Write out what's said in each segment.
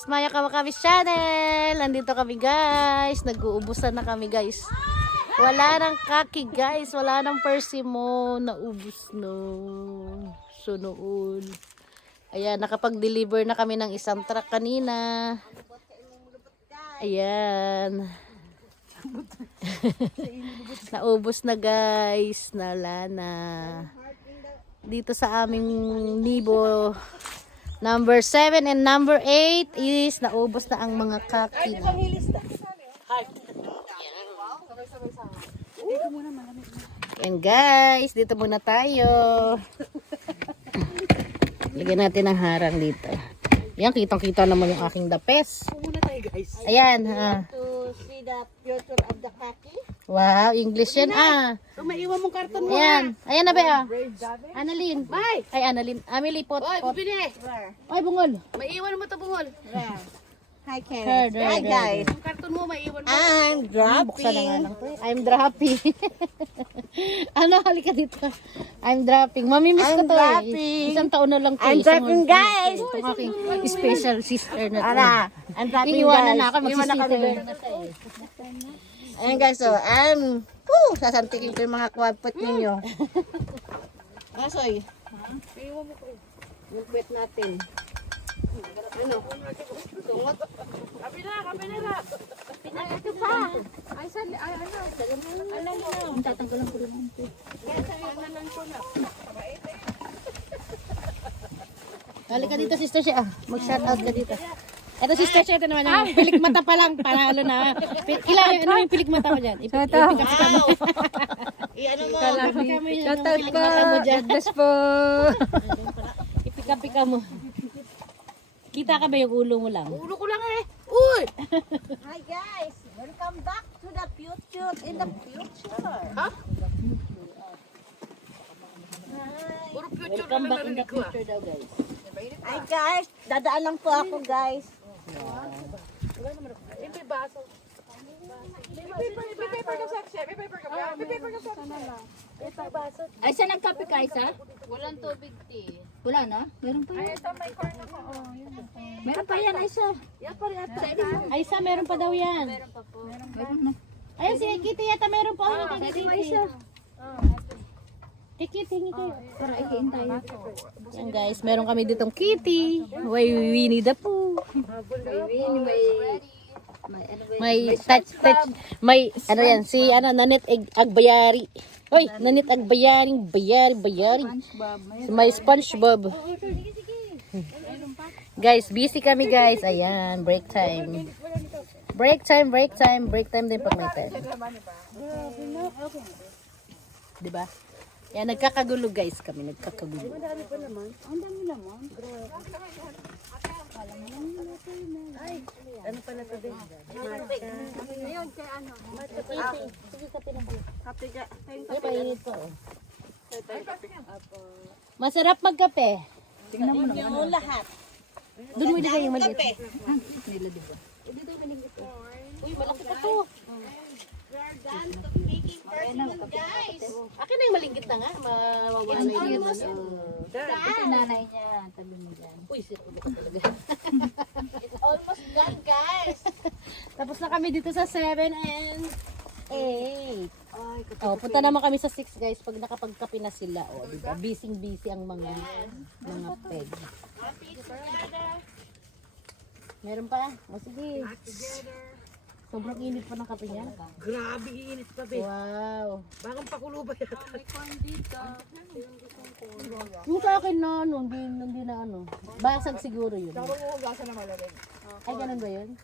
guys, Maya Kawakamis Channel. Nandito kami guys. Nag-uubusan na kami guys. Wala nang kaki guys. Wala nang persimmon. Naubos no. So noon. Ayan, nakapag-deliver na kami ng isang truck kanina. Ayan. Naubos na guys. Nala na. Dito sa aming nibo. Number 7 and number 8 is naubos na ang mga kaki. Yan guys, dito muna tayo. Lagyan natin ang harang dito. Yan, kitang-kita naman yung aking dapes. Ayan. To see the future of the kaki. Wow, English yan So, maiwan mong karton mo. Ayan. Ayan na ba Annalyn. Bye. Ay, Annalyn. Amelie, pot. Oy, bibili. Ay, bungol. Maiwan mo ito, bungol. Hi, Kenneth. Hi, guys. Yung karton mo, maiwan mo. I'm Buksan na nga dropping. lang to. I'm dropping. Ano, halika dito. I'm dropping. Mamimiss ko I'm to dropping. Isang taon na lang to. I'm dropping, guys. Itong aking special sister na to. Ara, I'm dropping, Iniwanan guys. na ako. Iwan na kami. Magsisita na siya Ayan, guys. So, sasantikin ko yung mga kwapot ninyo. Asoy. Iwan mo ko. Yung kwet natin. Ano? Tungot. Kapi na. Ito pa. Ay, ano? Tatanggalan ko rin. Halika dito, sister siya. Mag-shout out ka dito. Ito sister siya, ito naman yung pilik mata pa lang. Panalo na. Ano yung pilik mata mo dyan? Ipika-pika mo. Ano mo? Shout out po. Bless po. Ipika-pika mo. Kita ka ba yung ulo mo lang? Ulo ko lang eh. Uy! Hi guys! Welcome back to the future in the future. Ha? Puro future Welcome back in the future daw guys. Hi guys! Dadaan lang po ako guys. Ay, saan nagkape ka, Isa? Walang tubig, ti. Wala na? Meron pa yan. Meron pa yan, Isa. Ay, isa, meron pa daw yan. Meron na. Ayun, si Kitty yata meron pa. Oh, Pwede mo, Isa. Kitty, hingi kayo. Para ikiin tayo. Yan guys, meron kami ditong kitty. Way Winnie the Pooh. May touch. May, ano yan, si Nanit Agbayari. Hoy, Nanit Agbayari, bayari. May SpongeBob. Guys, busy kami guys. Ayan, break time. Break time din pag may time. Diba? Yan, nagkakagulo guys kami, nagkakagulo. Ano pala ito din? Ayun, kaya ano? Kape ka. Ay, painit po. Masarap magkape. Yung lahat. Doon mo ilagay yung maliit. Kape. Uy, malaki pa to. We're done to making persimmon guys. Akin na yung malinggit na nga. Mawawala na yun. Ito nanay niya. Tabi mo dyan. Uy, sira ko talaga. It's almost done guys. Tapos na kami dito sa 7 and 8. Oh, punta naman kami sa 6 guys pag nakapagkape na sila. Oh, diba? Busy ang mga peg. Meron pa? O sige. Sobrang init pa ng kape niya. Grabe init pa be. Wow. Bakang pakulo ba yata? Yung sa akin na ano, hindi na ano. Basag siguro yun. Ay, ganun ba yun?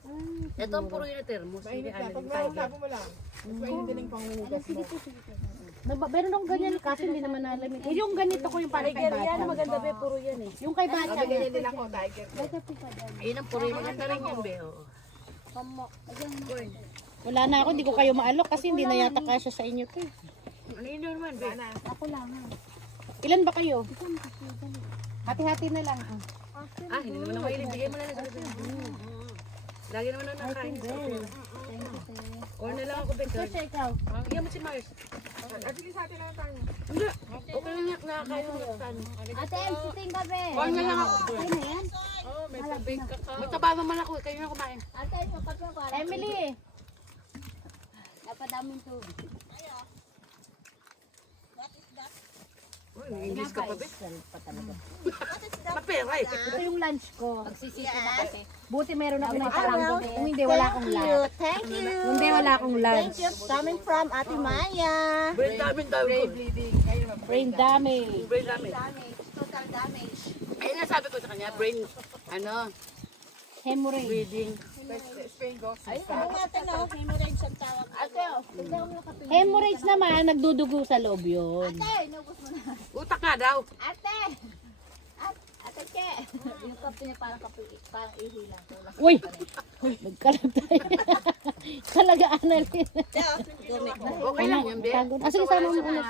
Ito ang puro yung termos. Mainit ka. Pag meron mo lang. Meron akong ganyan kasi hindi naman nalamig. Yung ganito ko yung parang kay Bata. Yan maganda be, puro yan eh. Yung kay Bata. din ako, tiger. Ayun ang puro yung maganda rin yan be. Wala na ako, hindi ko kayo maalok kasi hindi na yata kasya sa inyo to. Ano yun naman be? Ilan ba kayo? Hati-hati na lang. Ah, hindi naman ako ilibigay mo na lang. Lagi naman ako nakain. Or na lang ako be. Kasi ikaw. Iyan mo si Mars. Sige sa atin lang tayo. Hindi. Okay lang nakakain mo. Ate, M, siting ka, be. Or na lang ako. Okay na yan. Magtaba naman ako, kayo na kumain. Ate, sapat mo para. Emily! Napadaming tubig. Uy, English ka pa, be. Pa talaga. Mapera eh. Ito yung lunch ko. Magsisisi na kasi. Buti meron ako ng parang kung hindi wala akong lunch. Thank you. Hindi wala akong lunch. Coming from Ate Maya. Brain damage daw ko. Brain damage. Brain damage. Total damage. Ayun nga sabi ko sa kanya, brain, Hemorrhage. breathing. Ano nga ito, no? Hemorrhage ang tawag. Ate, Hemorrhage naman, nagdudugo sa loob yun. inubos mo na. Utak nga daw. Ate! Ate, Che! Yung kape niya parang ihi lang. Uy! Nagkalag tayo. Kalagaan na rin. Okay lang yan, be. Sige, sama mo ulit.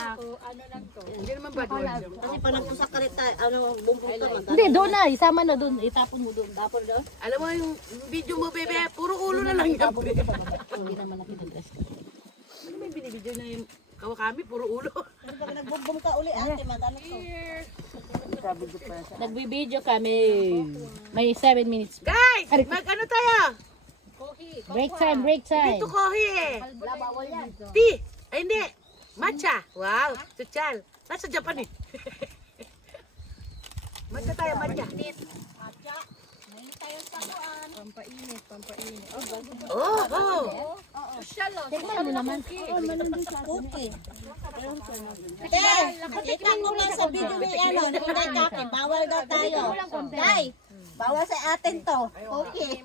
Hindi naman bad word. Kasi pa nagpusakarit tayo, bumbong ka man. Hindi, doon na. Isama na doon. Itapon mo doon. Tapon doon. Alam mo yung video mo, bebe, puro ulo na lang yan, be. Hindi naman nakita-dress. Ano may binibidyo na yung kawakami, puro ulo. Nagbumbong ka uli, ate, madami ko. Nagbibideo kami. May 7 minutes. Guys, mag-ano tayo? Break time, break time. Ito kohi eh. Bawal yan. Tea. Ay, hindi. Matcha. Wow. Social. Nasa Japan eh. Matcha tayo, matcha. Oh, oh. Tingnan mo naman. Cookie. Te, kita ko nga sa video ni Ninday Kaki, bawal daw tayo. Day, bawal sa atin to. Cookie.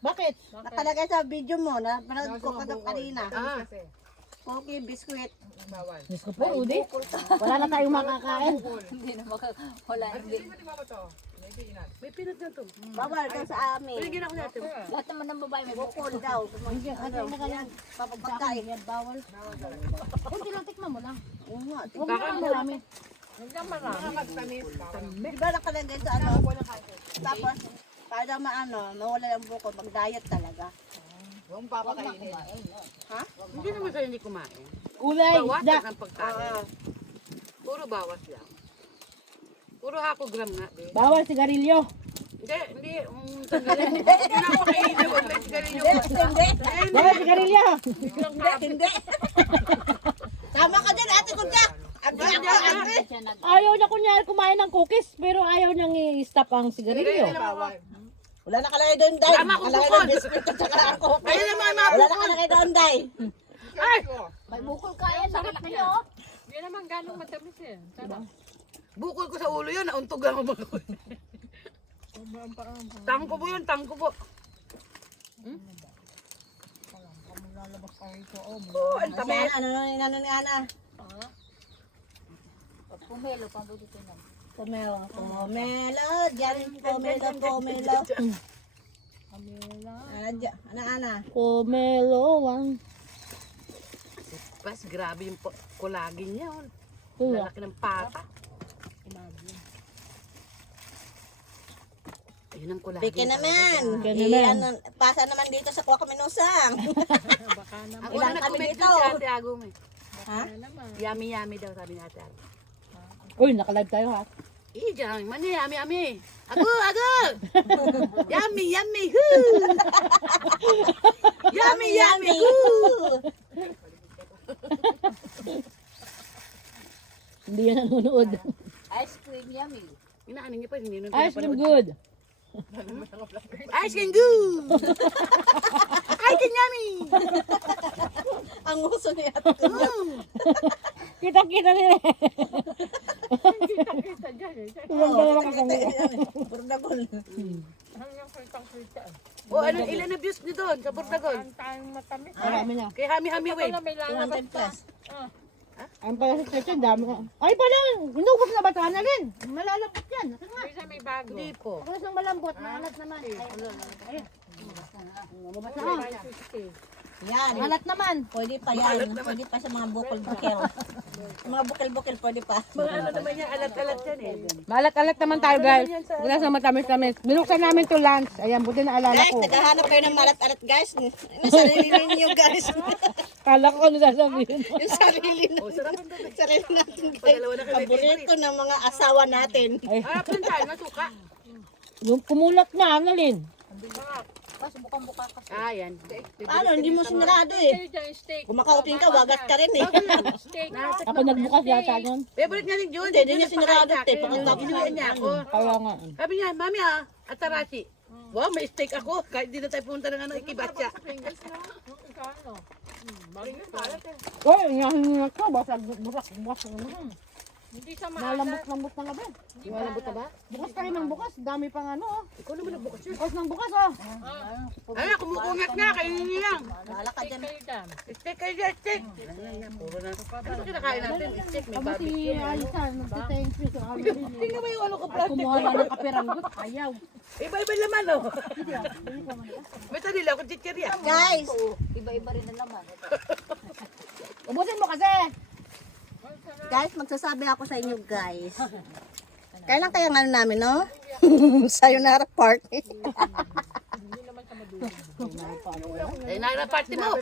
Bakit? Nakalagay sa video mo, napanood ko kanina. Ah. Cookie, biskuit. Diyos ko po, Rudy. Wala na tayong makakain. Hindi na wala. Hindi. May pinat na to. Bawal daw sa amin. Pinagyan ako natin. Lahat naman ng babae may bukol. Bukol daw. Papagkain. Bawal. Kunti lang, tikman mo lang. Oo nga. Huwag mo naman marami. Di ba nakalagay sa ano? Tapos, para daw mawala ng buko, mag-diet talaga. Hindi naman sa'yo hindi kumain. Kulay, Bawas isda. lang ang pagkain. Puro bawas lang. Puro hakogram nga, be. Bawal sigarilyo. Hindi. Tanggalin. Hindi na ako kainin. Huwag na sigarilyo. Hindi. Bawal sigarilyo. Hindi. Tama ka din, ate ko dyan. Ate ako, ate. Ayaw niya kunyari kumain ng cookies, pero ayaw niyang i-stop ang sigarilyo. Wala nakalagay doon, Day. Tama kung Nakalagay bukod. doon, biskuit at saka ako. Ayun naman, mga Wala nakalagay doon, Day. Ay! May bukol kaya. Sakit na yun. Bukol ko sa ulo yun. Nauntog ako mga Tangko po yun, tangko po. Oh, ang tamis. Ano ni Ana? Pumelo, pabuti na. Pomelo, dyan, pomelo. Ana. Pomelowang. Pas, grabe yung collagen niya. Oh. Tuwa. Lalaki ng pata. Ayun ang collagen. Piki naman. Piki naman. Pasa naman dito sa Kuwak Minusang. Ako Ilan na kami nag-comment dito? dito si Ate Agum eh. Ha? Yummy daw sabi ni Ate Agum. Uy, nakalive tayo ha. Diyan, mani, yummy. Ako! Yummy, hoo! Yummy, hoo! Hindi yan nanonood. Ice cream yummy. Inaanin niya pa, hindi nun Ice cream good. Ice cream good! Ice cream yummy! Ang uso niya. Kita-kita nila. Ilang dalawa kasama. Burdagol. O, ilan na views niyo doon sa Burdagol? Marami na. Kay Hami Wave. 200 plus. Ang pala sa stretch, dami ka. Ay pala, inubos na bata na rin. Malalambot yan. Kasi nga, Hindi po. pagkas ng malambot, maalat naman. Ayun. Lumabas na. Yan. Maalat naman. Pwede pa yan. Pwede pa sa mga bukol-bukil. Mga bukil-bukil pwede pa. Mga ano naman yan, alat-alat yan eh. Maalat-alat naman tayo guys. Wala sa matamis-tamis. Binuksan namin to lunch. Ayan, buti na alala Guys, ko. naghahanap kayo ng malat-alat guys. Yung sarili ninyo guys. Kala ko ano sasabihin. Yung sarili natin. Sarili natin guys. Dalawa na kami Paborito ng mga asawa natin. Harap din tayo, masuka. Yung kumulat na, Annalyn. Ah, yan. Ano, hindi mo sinarado eh. Kung makaupin ka, wagas ka rin eh. Ako nagbukas yata yun. Favorite nga ni Jun. Hindi niya sinarado eh. Pagkatapos Giniwan niya ako. Kaya nga. Sabi niya, Mami atarashi. Wow, may steak ako. Kahit di na tayo pumunta ng ikibatsa. Oh, yung ko, basag, bukas. Nalambot-lambot na gabi. Yung malambot na ba? Bukas kayo ng bukas, dami pang ano. Ikaw naman nagbukas yun. Bukas ng bukas, Ay, kumukungat na. Kainin niyo lang. Bahala ka dyan. Steak kayo dyan, steak. Puro na. Ano ba kinakain natin? Steak, may Tama si barbecue. Alisa, nagtithank you sa amin. Tingnan mo yung ano ko plastic. Kumuha na ng kapiranggot, ayaw. Iba-iba laman, oh. May tanila akong chichirya. Guys, Ubusin mo kasi. magsasabi ako sa inyo guys. Kailan kaya ano namin, no? Sayonara party. Ay, naira party mo.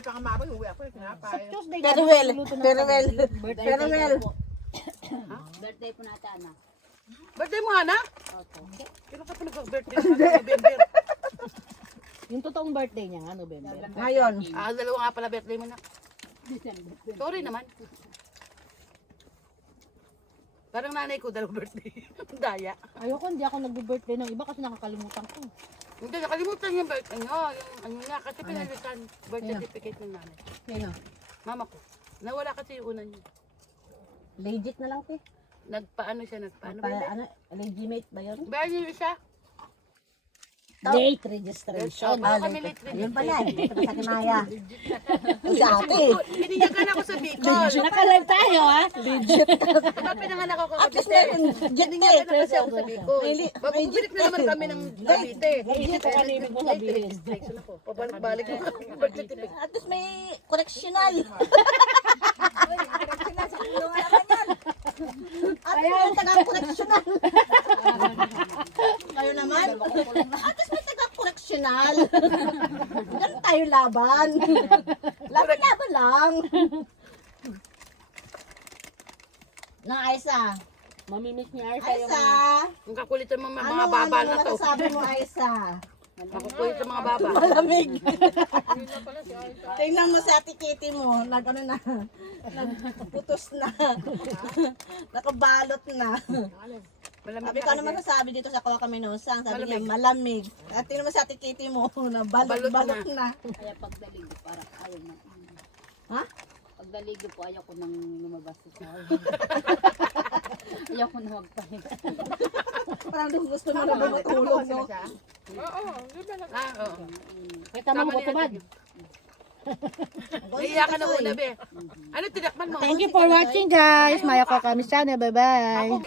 Tuesday, Farewell. Farewell. Farewell. Birthday mo, Hana? Kailan ka pa nag-birthday sa November? yung totoong birthday niya nga, November. Ngayon. Dalawa nga pala birthday mo na. Sorry naman. Parang nanay ko, dalawang birthday. Daya. Ayoko, hindi ako nag-birthday ng iba kasi nakakalimutan ko. Hindi, nakalimutan yung birthday nyo. Yung ano nga, kasi pinalitan birthday certificate ng nanay. Sino? Mama ko. Nawala kasi yung una niya. Legit na lang, te. Nagpaano siya, nagpaano. Ano, legitimate ba yun? Bayan niyo isa. Date registration. Ano kami late rin. Yun pala, ito pa sa kinaya. Sa ate. Pininyagan ako sa Bicol. Nakalag tayo, ha? Diba pinanganak ako At least Cavite? meron legit Pininyagan eh. kasi ako sa Bicol. Magbubalik na naman kami ng Cavite. Ito ka na ibig mo sabihin. Registration ako. Pabalik-balik ko kami birth certificate. At least may correctional. At least may taga-correctional. Kayo naman. At least may taga-correctional. Ganun tayo laban. Laban-laban lang. Na, Aisa. Mamimiss ni Arsa yung... Aisa. Ang kakulitan mo mga Ano babal na to. masasabi mo, Aisa? Makukulit sa mga baba. Malamig. Tingnan mo sa Ate Kitty mo, nagputos na. Nakabalot na. Malamig Sabi ko ano masasabi dito sa Kuha Kami Nosang, sabi niya malamig. At tingnan mo sa Ate Kitty mo, na balot na. Kaya pagdaligo, parang ayaw na. Ha? Pagdaligo po, ayaw ko nang lumabas sa ayaw ko na magpahinga. Parang gusto mo na matulog, no? Oo. May tama mo ko ba? Naiiyakan na muna, be. Ano tinakman mo? Thank you for watching, guys. Maya ko kami channel. Bye-bye.